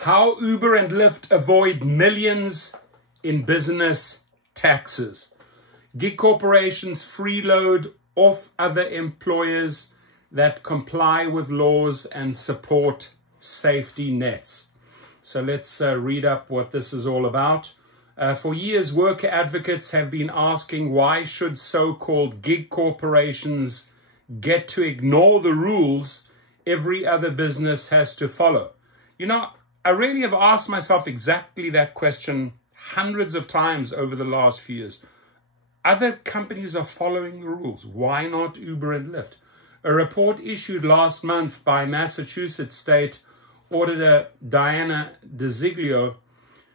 How Uber and Lyft avoid millions in business taxes. Gig corporations freeload off other employers that comply with laws and support safety nets. So let's read up what this is all about. For years, worker advocates have been asking, why should so-called gig corporations get to ignore the rules every other business has to follow? You know, I really have asked myself exactly that question hundreds of times over the last few years. Other companies are following the rules. Why not Uber and Lyft? A report issued last month by Massachusetts State Auditor Diana DeZiglio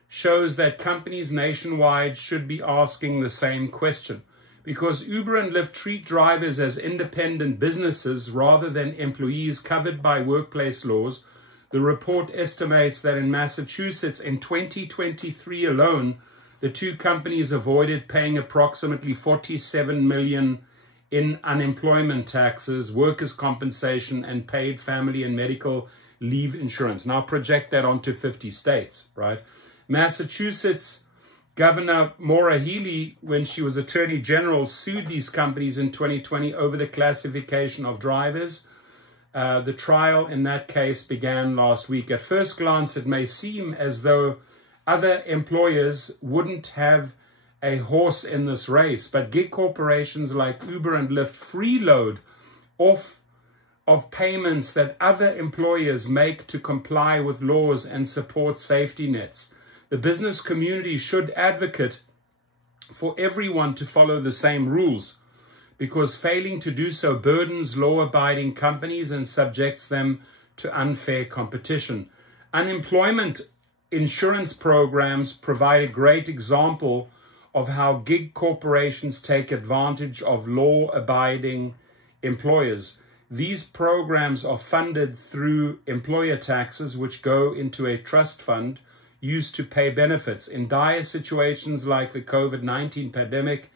shows that companies nationwide should be asking the same question. Because Uber and Lyft treat drivers as independent businesses rather than employees covered by workplace laws, the report estimates that in Massachusetts in 2023 alone, the two companies avoided paying approximately $47 million in unemployment taxes, workers' compensation, and paid family and medical leave insurance. Now project that onto 50 states, right? Massachusetts Governor Maura Healey, when she was Attorney General, sued these companies in 2020 over the classification of drivers. The trial in that case began last week. At first glance, it may seem as though other employers wouldn't have a horse in this race, but gig corporations like Uber and Lyft freeload off of payments that other employers make to comply with laws and support safety nets. The business community should advocate for everyone to follow the same rules, because failing to do so burdens law-abiding companies and subjects them to unfair competition. Unemployment insurance programs provide a great example of how gig corporations take advantage of law-abiding employers. These programs are funded through employer taxes, which go into a trust fund used to pay benefits. In dire situations like the COVID-19 pandemic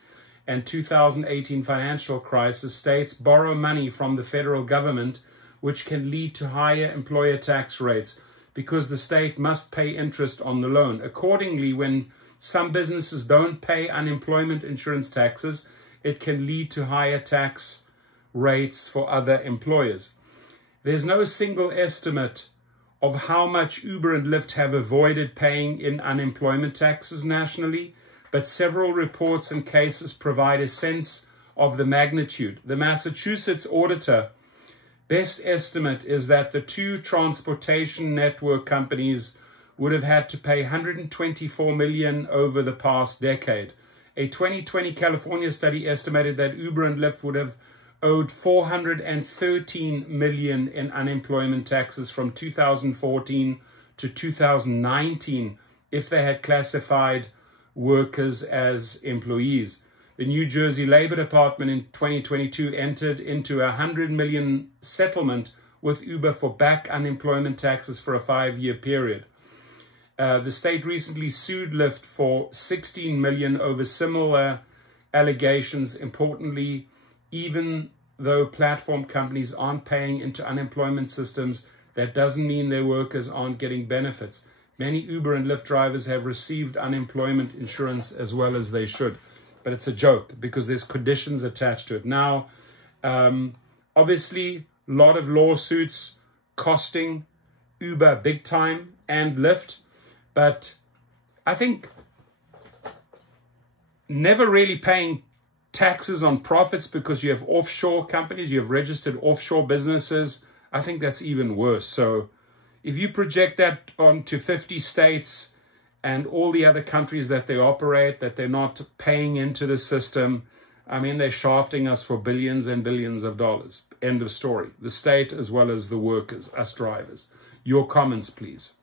and 2018 financial crisis, states borrow money from the federal government, which can lead to higher employer tax rates because the state must pay interest on the loan. Accordingly, when some businesses don't pay unemployment insurance taxes, it can lead to higher tax rates for other employers. There's no single estimate of how much Uber and Lyft have avoided paying in unemployment taxes nationally, but several reports and cases provide a sense of the magnitude. The Massachusetts auditor best estimate is that the two transportation network companies would have had to pay $124 million over the past decade. A 2020 California study estimated that Uber and Lyft would have owed $413 million in unemployment taxes from 2014 to 2019 if they had classified workers as employees. The New Jersey Labor Department in 2022 entered into a $100 million settlement with Uber for back unemployment taxes for a 5-year period. The state recently sued Lyft for $16 million over similar allegations. Importantly, even though platform companies aren't paying into unemployment systems, that doesn't mean their workers aren't getting benefits. Many Uber and Lyft drivers have received unemployment insurance as well as they should. But it's a joke because there's conditions attached to it. Now, obviously, a lot of lawsuits costing Uber big time and Lyft. But I think never really paying taxes on profits because you have offshore companies, you have registered offshore businesses, I think that's even worse. So if you project that onto 50 states and all the other countries that they operate, that they're not paying into the system, I mean, they're shafting us for billions and billions of dollars. End of story. The state as well as the workers, us drivers. Your comments, please.